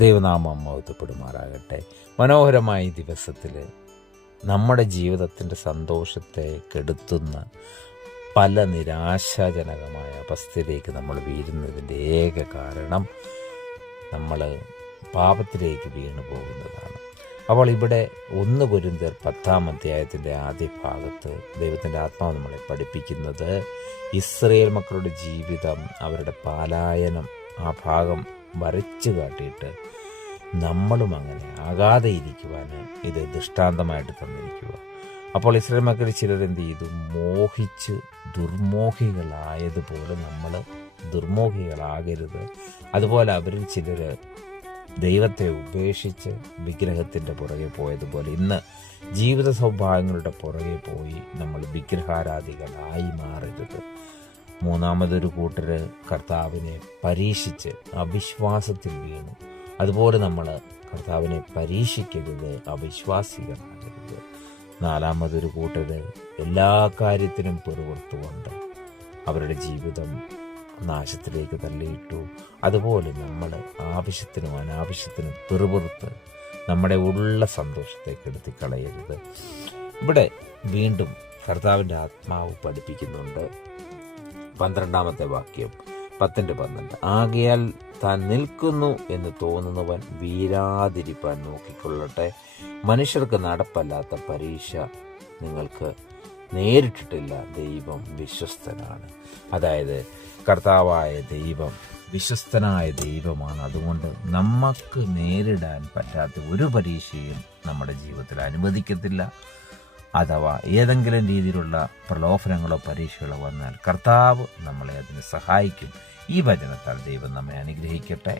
ദൈവനാമം മഹത്വപ്പെടുമാറാകട്ടെ. മനോഹരമായ ഈ ദിവസത്തിൽ നമ്മുടെ ജീവിതത്തിൻ്റെ സന്തോഷത്തെ കെടുത്തുന്ന പല നിരാശാജനകമായ അവസ്ഥയിലേക്ക് നമ്മൾ വീഴുന്നതിൻ്റെ ഏക കാരണം നമ്മൾ പാപത്തിലേക്ക് വീണു പോകുന്നതാണ്. അപ്പോൾ ഇവിടെ 1 കൊരിന്ത്യർ 10-ാം അധ്യായത്തിൻ്റെ ആദ്യ ഭാഗത്ത് ദൈവത്തിൻ്റെ ആത്മാവ് നമ്മളെ പഠിപ്പിക്കുന്നത് ഇസ്രായേൽ മക്കളുടെ ജീവിതം, അവരുടെ പലായനം, ആ ഭാഗം വരച്ചു കാട്ടിയിട്ട് നമ്മളും അങ്ങനെ ആകാതെ ഇരിക്കുവാൻ ഇത് ദൃഷ്ടാന്തമായിട്ട് തന്നിരിക്കുക. അപ്പോൾ ഇസ്രായേൽ മക്കൾ ചിലർ എന്ത് ചെയ്തു? മോഹിച്ച് ദുർമോഹികളായതുപോലെ നമ്മൾ ദുർമോഹികളാകരുത്. അതുപോലെ അവരിൽ ചിലർ ദൈവത്തെ ഉപേക്ഷിച്ച് വിഗ്രഹത്തിൻ്റെ പുറകെ പോയതുപോലെ ഇന്ന് ജീവിത സൗഭാഗ്യങ്ങളുടെ പുറകെ പോയി നമ്മൾ വിഗ്രഹാരാധികളായി മാറരുത്. മൂന്നാമതൊരു കൂട്ടർ കർത്താവിനെ പരീക്ഷിച്ച് അവിശ്വാസത്തിൽ വീണു. അതുപോലെ നമ്മൾ കർത്താവിനെ പരീക്ഷിക്കരുത്, അവിശ്വാസികളാകരുത്. നാലാമതൊരു കൂട്ടർ എല്ലാ കാര്യത്തിനും പിറുപുറത്തുകൊണ്ട് അവരുടെ ജീവിതം നാശത്തിലേക്ക് തള്ളിയിട്ടു. അതുപോലെ നമ്മൾ ആവശ്യത്തിനും അനാവശ്യത്തിനും പിറുപുറത്ത് നമ്മുടെ ഉള്ള സന്തോഷത്തെ കെടുത്തിക്കളയരുത്. ഇവിടെ വീണ്ടും കർത്താവിൻ്റെ ആത്മാവ് പഠിപ്പിക്കുന്നുണ്ട്. 12-ാമത്തെ വാക്യം, 10:12. ആകയാൽ താൻ നിൽക്കുന്നു എന്ന് തോന്നുന്നവൻ വീരാതിരിപ്പാൻ നോക്കിക്കൊള്ളട്ടെ. മനുഷ്യർക്ക് നടപ്പല്ലാത്ത പരീക്ഷ നിങ്ങൾക്ക് നേരിട്ടിട്ടില്ല, ദൈവം വിശ്വസ്തനാണ്. അതായത് കർത്താവായ ദൈവം വിശ്വസ്തനായ ദൈവമാണ്. അതുകൊണ്ട് നമുക്ക് നേരിടാൻ പറ്റാത്ത ഒരു പരീക്ഷയും നമ്മുടെ ജീവിതത്തിൽ അനുവദിക്കത്തില്ല. അഥവാ ഏതെങ്കിലും രീതിയിലുള്ള പ്രലോഭനങ്ങളോ പരീക്ഷകളോ വന്നാൽ കർത്താവ് നമ്മളെ അതിന് സഹായിക്കും. ഈ വചനത്താൽ ദൈവം നമ്മെ അനുഗ്രഹിക്കട്ടെ.